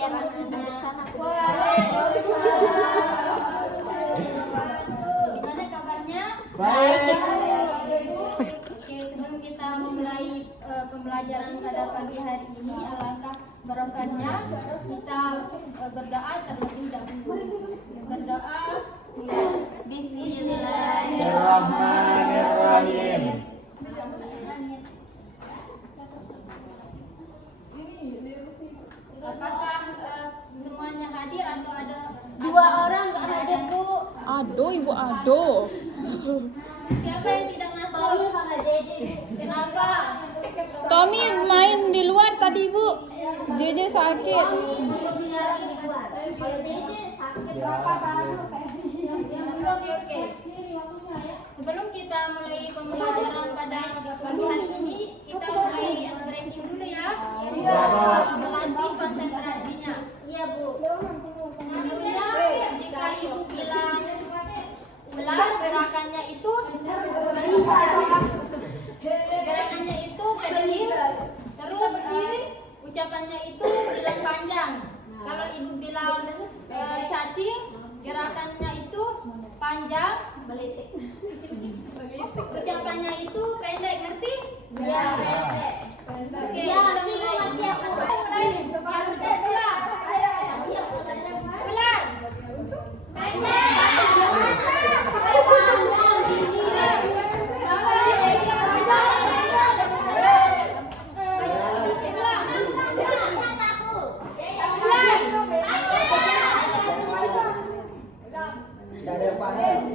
biar ada sana. Gimana kabarnya? Baik. Oke, sebelum kita memulai pembelajaran pada pagi hari ini, alangkah barokahnya kita berdoa terlebih dahulu. Berdoa. Bismillahirrahmanirrahim. Apakah semuanya hadir atau ada Dua orang nggak hadir, Bu. Ado, Ibu Ado. siapa yang tidak masuk? Tommy sama Jeje. Kenapa? Tommy main di luar tadi, Bu. Jeje sakit. Biar di luar. Kalau Jeje sakit berapa tahun? Oke. Sebelum kita mulai pembelajaran pada pagi hari ini, kita mulai breaking dulu ya. Melatih konsentrasinya. Iya, Bu. Dulunya jika ibu bilang ulang, gerakannya itu kecil, terus ucapannya itu bilang panjang. Kalau ibu bilang cacing, gerakannya itu panjang, ucapannya itu pendek, ngerti? Iya, pendek. Oke, Ya, kita nanti mulai. ngerti aku. Mulai.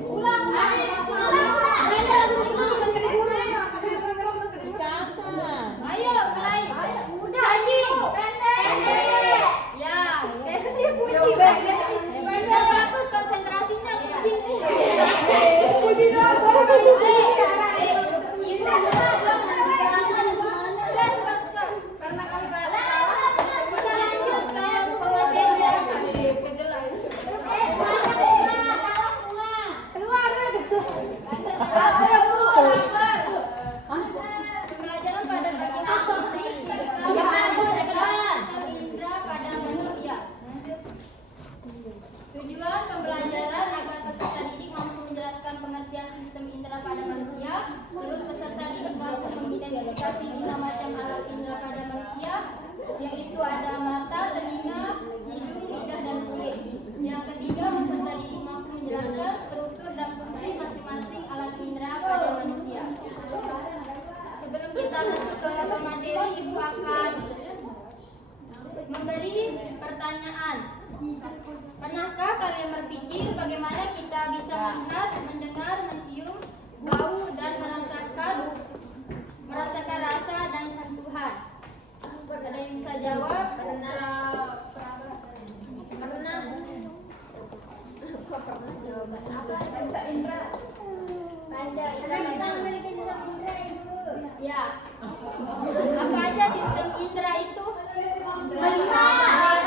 Ulang. Ayo, mulai. Cacing. Ya. Bagus konsentrasinya. Karena kalau nggak bisa lanjut ke pematerian. Pembelajaran pada bagian indra pada manusia. Tujuan pembelajaran agar peserta didik mampu menjelaskan pengertian sistem indera pada manusia. Terus peserta didik mampu mengidentifikasi 5 macam alat indera pada manusia, yaitu ada mata, telinga, hidung, lidah, dan kulit. Yang ketiga, peserta didik mampu menjelaskan struktur dan fungsi masing-masing alat indera pada manusia. Sebelum kita masuk ke materi, Ibu akan memberi pertanyaan. Pernahkah kalian berpikir bagaimana kita bisa melihat, mendengar, mencium, bau, dan merasakan rasa dan sentuhan? Ada yang bisa jawab? Pernah. Jawaban apa? Panca indra. Panca indra. Kita memiliki sistem indra, Ibu. Ya. Apa aja sistem indra itu? Melihat.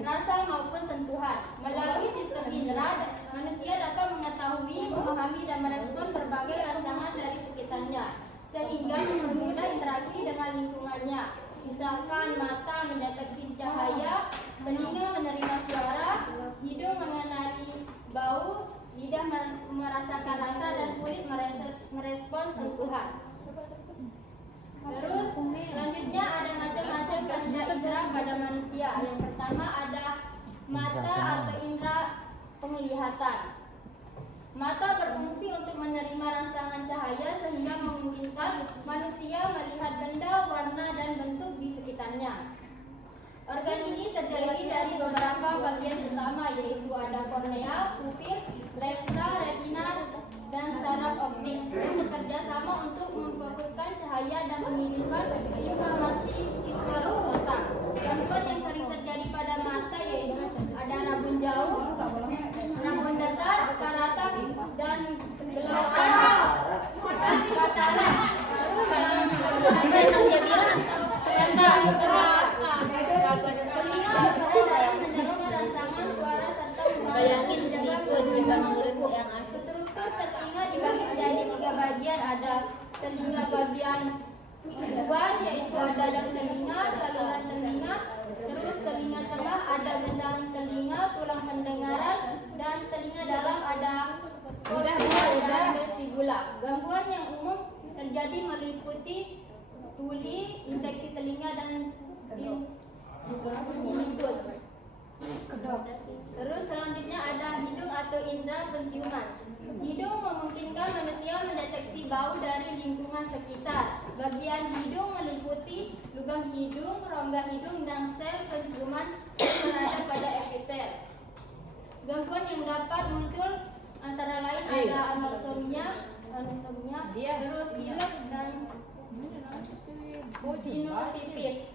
Rasa maupun sentuhan. Melalui sistem indera, manusia dapat mengetahui, memahami, dan merespon berbagai rangsangan dari sekitarnya, sehingga mempermudah interaksi dengan lingkungannya. Misalkan mata mendeteksi cahaya, telinga menerima suara, hidung mengenali bau, lidah merasakan rasa, dan kulit merespon sentuhan. Terus selanjutnya ada macam-macam panca indera pada manusia. Yang pertama ada mata atau indera penglihatan. Mata berfungsi untuk menerima rangsangan cahaya sehingga memungkinkan manusia melihat benda, warna, dan bentuk di sekitarnya. Organ ini terdiri dari beberapa bagian utama, yaitu ada kornea, pupil, lensa, retina, dan saraf optik yang bekerja sama untuk memfokuskan cahaya dan mengirimkan informasi ke seluruh otak. Gangguan yang sering terjadi pada mata yaitu ada rabun jauh, rabun dekat, katarak, dan penggelapan, katarak. Lalu yang dia bilang karena ada telinga bagian luar, yaitu ada dalam telinga, saluran telinga, terus telinga tengah ada gendang telinga, tulang pendengaran, dan telinga dalam ada kornea dan vestibula. Gangguan yang umum terjadi meliputi tuli, infeksi telinga, dan tinnitus. Terus selanjutnya ada hidung atau indera penciuman. Hidung memungkinkan manusia mendeteksi bau dari lingkungan sekitar. Bagian hidung meliputi lubang hidung, rongga hidung, dan sel penciuman yang berada pada epitel. Gangguan yang dapat muncul antara lain ada anosmia, terus pilek, dan sinusitis.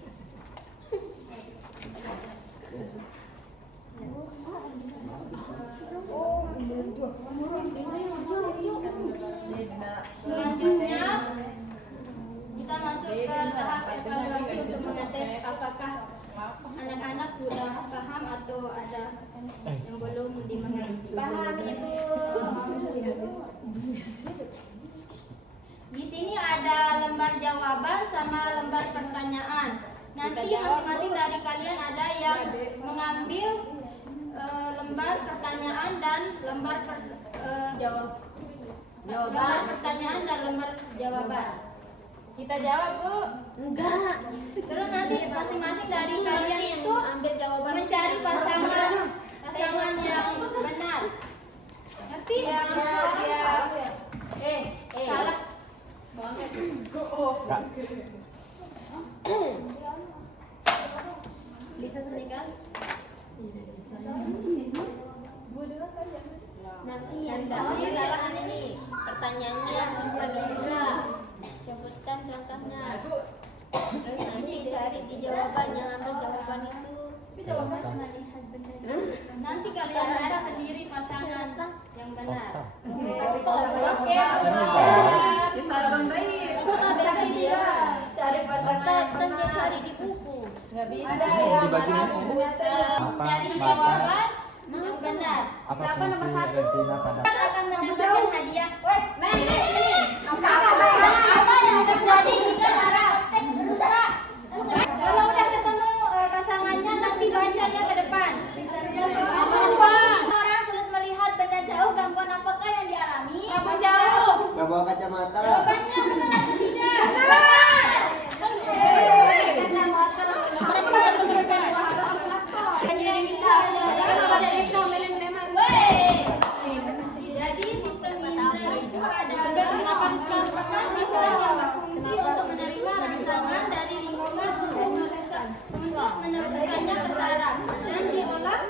Selanjutnya kita masuk ke tahap evaluasi untuk mengetes apakah anak-anak sudah paham atau ada yang belum dimengerti. Paham, Ibu. Di sini ada lembar jawaban sama lembar pertanyaan. Nanti masing-masing dari kalian ada yang mengambil lembar pertanyaan dan lembar lembar pertanyaan dan lembar jawaban. Kita jawab, Bu? Enggak. Terus nanti masing-masing dari kalian itu ambil jawaban, mencari pasangan yang benar. Ngerti? Siap. Salah. Bisa sendirikan? Nanti yang salah ini pertanyaannya sistem indera. Sebutkan contohnya. Terus nanti cari di jawaban, yang ambil jawaban itu. Nanti kalian cari sendiri pasangan yang benar. Oke. Bisa orang baik. Berarti dia cari pasangan. Kan dia cari di buku. Nggak bisa ya. Cari jawaban yang benar. Apa fungsi retina pada Akan mendapatkan hadiah. Apa yang terjadi jika Sarah rusak? Kalau udah ketemu pasangannya, nanti baca ya ke depan. Orang sulit melihat benda jauh, gangguan apakah yang dialami? Nggak bawa kacamata. Jawabannya benar atau tidak? Jadi sistem indera itu adalah merupakan sistem yang berfungsi untuk menerima rangsangan dari lingkungan untuk meneruskannya ke saraf dan diolah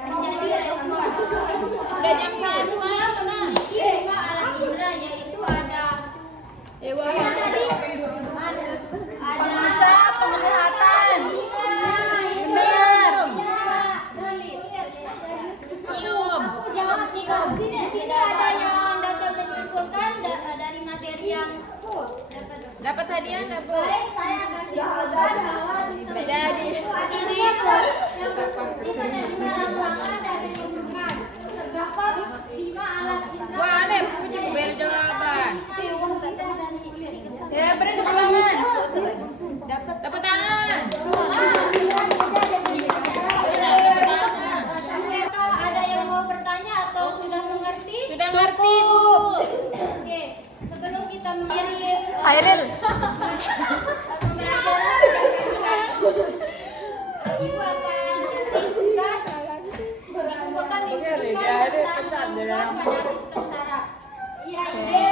menjadi respon. Manusia memiliki 5 alat indera, yaitu ada tadi ada penglihatan, cium. Di sini ada yang dapat menyimpulkan dari materi yang Dapat hadiah enggak, Bu? baik. Saya kasih jawaban bahwa sistem itu adalah yang berfungsi menerima rangsangan dari lingkungan. Terdapat 5 alat indera. Wah, aneh punya beri jawaban. Ya, beri tepuk tangan. Tepuk tangan. Ada yang mau bertanya atau sudah mengerti? Sudah ngerti, Bu. Oke, sebelum kita mengakhiri Hairil. pembelajaran, Ibu akan kasih tugas dikumpulkan mimpi tentang gangguan pada sistem saraf. Iya.